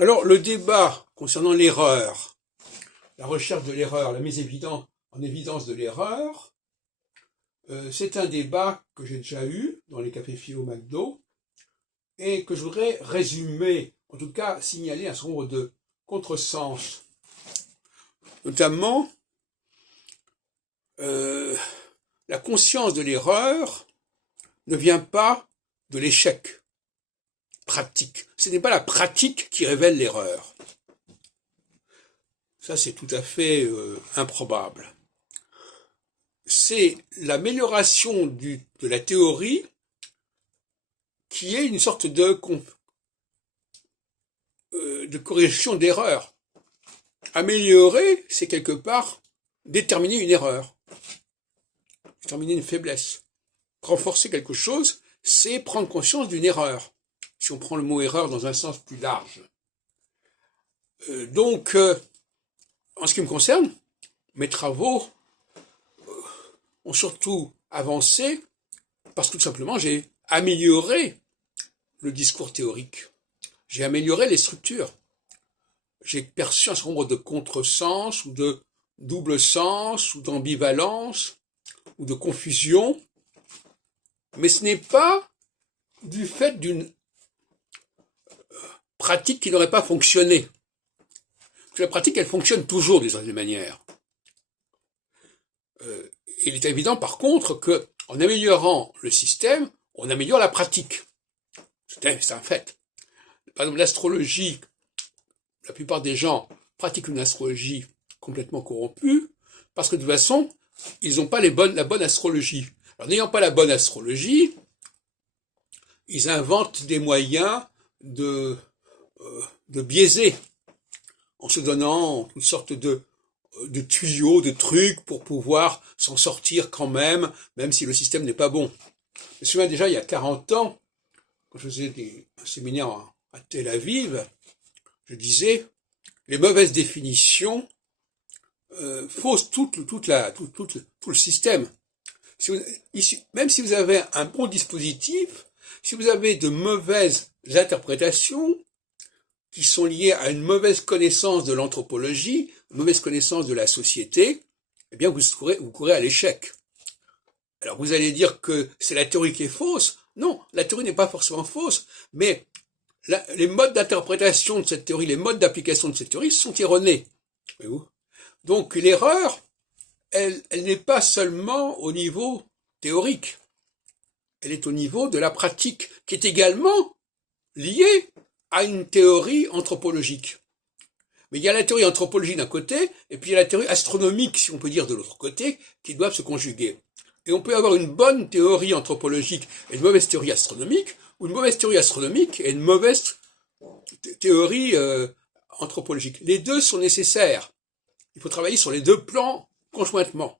Alors, le débat concernant l'erreur, la recherche de l'erreur, la mise en évidence de l'erreur, c'est un débat que j'ai déjà eu dans les cafés philo McDo et que je voudrais résumer, en tout cas signaler un certain nombre de contresens. Notamment, la conscience de l'erreur ne vient pas de l'échec pratique. Ce n'est pas la pratique qui révèle l'erreur. Ça, c'est tout à fait improbable. C'est l'amélioration de la théorie qui est une sorte de correction d'erreur. Améliorer, c'est quelque part déterminer une erreur, déterminer une faiblesse. Renforcer quelque chose, c'est prendre conscience d'une erreur, si on prend le mot erreur dans un sens plus large. Donc, en ce qui me concerne, mes travaux ont surtout avancé parce que tout simplement j'ai amélioré le discours théorique. J'ai amélioré les structures. J'ai perçu un certain nombre de contresens ou de double sens ou d'ambivalence ou de confusion. Mais ce n'est pas du fait d'une pratique qui n'aurait pas fonctionné. Parce que la pratique, elle fonctionne toujours d'une certaine manière. Il est évident par contre que en améliorant le système, on améliore la pratique. C'est un fait. Par exemple, l'astrologie, la plupart des gens pratiquent une astrologie complètement corrompue parce que de toute façon, ils n'ont pas la bonne astrologie. Alors n'ayant pas la bonne astrologie, ils inventent des moyens de biaiser en se donnant toutes sortes de tuyaux, de trucs pour pouvoir s'en sortir quand même si le système n'est pas bon. Je me souviens déjà, il y a 40 ans, quand je faisais un séminaire à Tel Aviv, je disais, les mauvaises définitions faussent tout le système. Même si vous avez un bon dispositif, si vous avez de mauvaises interprétations qui sont liées à une mauvaise connaissance de l'anthropologie, une mauvaise connaissance de la société, eh bien vous courez à l'échec. Alors vous allez dire que c'est la théorie qui est fausse. Non, la théorie n'est pas forcément fausse, mais les modes d'interprétation de cette théorie, les modes d'application de cette théorie sont erronés. Voyez-vous ? Donc l'erreur, elle n'est pas seulement au niveau théorique, elle est au niveau de la pratique, qui est également liée à une théorie anthropologique. Mais il y a la théorie anthropologique d'un côté, et puis il y a la théorie astronomique, si on peut dire, de l'autre côté, qui doivent se conjuguer. Et on peut avoir une bonne théorie anthropologique et une mauvaise théorie astronomique, ou une mauvaise théorie astronomique et une mauvaise théorie anthropologique. Les deux sont nécessaires. Il faut travailler sur les deux plans conjointement.